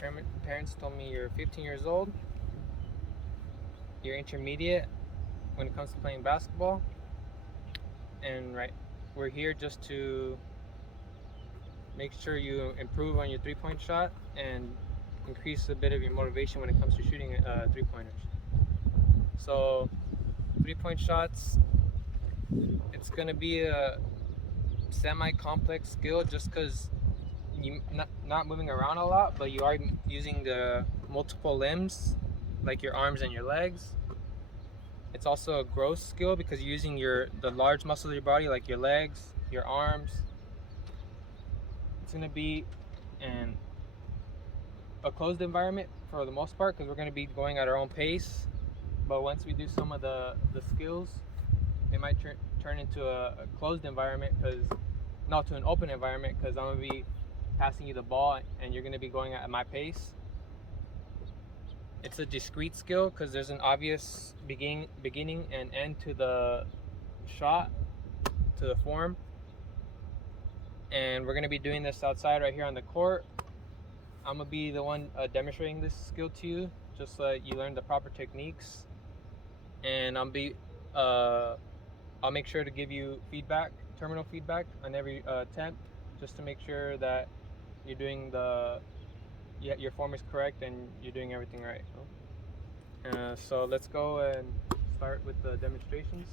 parents told me you're 15 years old, you're intermediate when it comes to playing basketball, and we're here just to make sure you improve on your three-point shot and increase a bit of your motivation when it comes to shooting three-pointers. So, three-point shots, it's gonna be a semi-complex skill just because you not moving around a lot, but you are using the multiple limbs like your arms and your legs. It's also a growth skill because you're using the large muscles of your body like your legs, your arms. It's gonna be in a closed environment for the most part because we're gonna be going at our own pace. But once we do some of the skills, it might turn into a closed environment not to an open environment because I'm gonna be passing you the ball and you're gonna be going at my pace. It's a discrete skill because there's an obvious beginning and end to the shot, to the form. And we're gonna be doing this outside right here on the court. I'm gonna be the one demonstrating this skill to you, just so that you learn the proper techniques. And I'll make sure to give you terminal feedback on every attempt, just to make sure that you're doing your form is correct and you're doing everything right. So let's go and start with the demonstrations.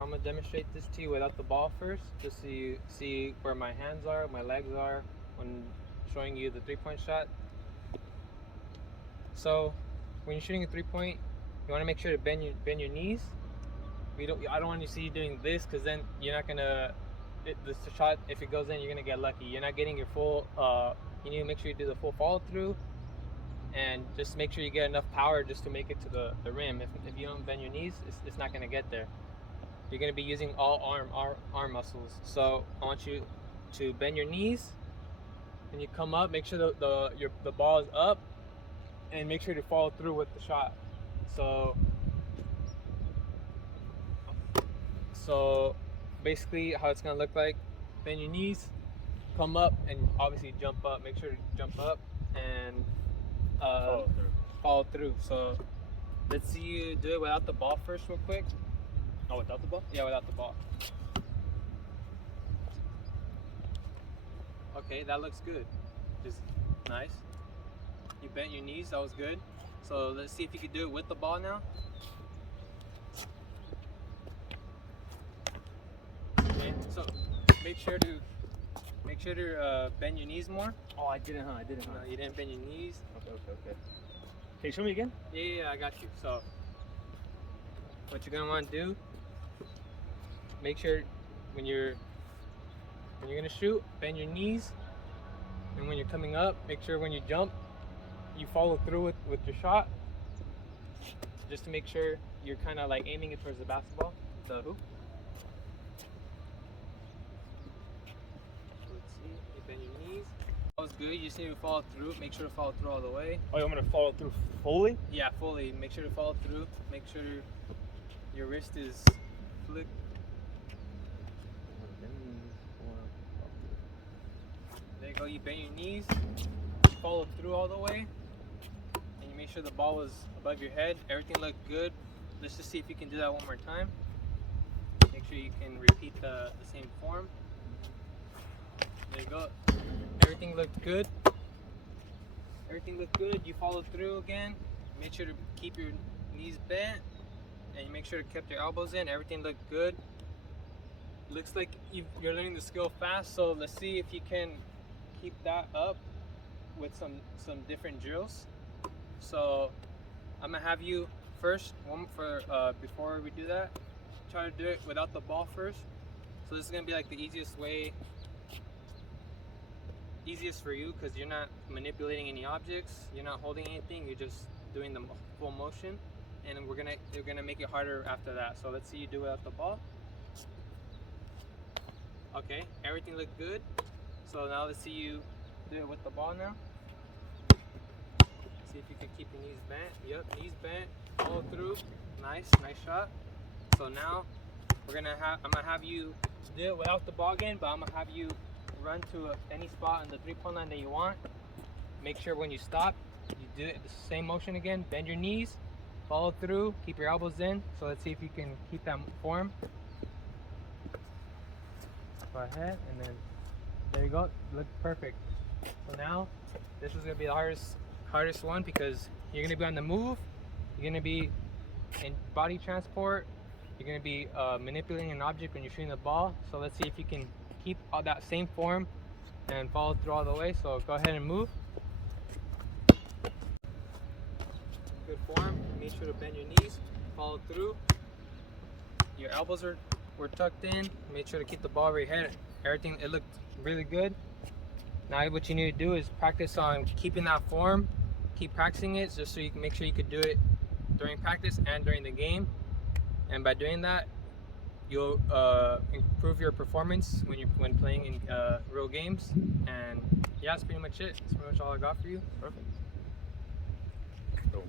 I'm gonna demonstrate this to you without the ball first, just so you see where my hands are, my legs are when showing you the three-point shot. So when you're shooting a three-point, you want to make sure to bend your knees. I don't want you to see you doing this because then you're not gonna. The shot, if it goes in, you're gonna get lucky. You're not getting your full. You need to make sure you do the full follow through, and just make sure you get enough power just to make it to the rim. If you don't bend your knees, it's not gonna get there. You're gonna be using all arm muscles. So I want you to bend your knees, and you come up. Make sure the ball is up, and make sure to follow through with the shot. So basically how it's gonna look like: bend your knees, come up, and obviously jump up. Make sure to jump up and follow through. So let's see you do it without the ball first real quick. Oh, without the ball? Yeah, without the ball. Okay, that looks good. Just nice. You bent your knees, that was good. So let's see if you can do it with the ball now. Okay, so make sure to bend your knees more. Oh, I didn't, huh? No, you didn't bend your knees. Okay. Can you show me again? Yeah, I got you. So what you're gonna want to do, make sure when you're gonna shoot, bend your knees, and when you're coming up, make sure when you jump, you follow through with your shot, just to make sure you're kind of like aiming it towards the basketball, the hoop. Let's see, you bend your knees. That was good. You just need to follow through. Make sure to follow through all the way. Oh, you want me to follow through fully? Yeah, fully. Make sure to follow through. Make sure your wrist is flicked. There you go. You bend your knees. You follow through all the way. And you make sure the ball was above your head. Everything looked good. Let's just see if you can do that one more time. Make sure you can repeat the same form. There you go. Everything looked good. You followed through again. Make sure to keep your knees bent. And you make sure to keep your elbows in. Everything looked good. Looks like you're learning the skill fast. So let's see if you can keep that up with some different drills. So I'm gonna have you first, before we do that, try to do it without the ball first. So this is gonna be like the easiest for you because you're not manipulating any objects, you're not holding anything, you're just doing the full motion, and you're gonna make it harder after that. So let's see you do it without the ball. Okay, everything looked good. So now let's see you do it with the ball now. See if you can keep your knees bent. Yep, knees bent. Follow through. Nice shot. So now I'm gonna have you do it without the ball again, but I'm gonna have you run to any spot on the three-point line that you want. make sure when you stop, you do it the same motion again. Bend your knees, follow through, keep your elbows in. So let's see if you can keep that form. Go ahead, and then there you go. Look perfect. So now this is gonna be the hardest one because you're gonna be on the move. You're gonna be in body transport. You're gonna be manipulating an object when you're shooting the ball. So let's see if you can keep all that same form and follow through all the way. So go ahead and move. Good form. Make sure to bend your knees, follow through. Your elbows were tucked in. Make sure to keep the ball over your head. Everything, it looked really good. Now what you need to do is practice on keeping that form. Keep practicing it just so you can make sure you could do it during practice and during the game. And by doing that, you'll improve your performance when playing in real games. And yeah, that's pretty much it. That's pretty much all I got for you. Perfect. So,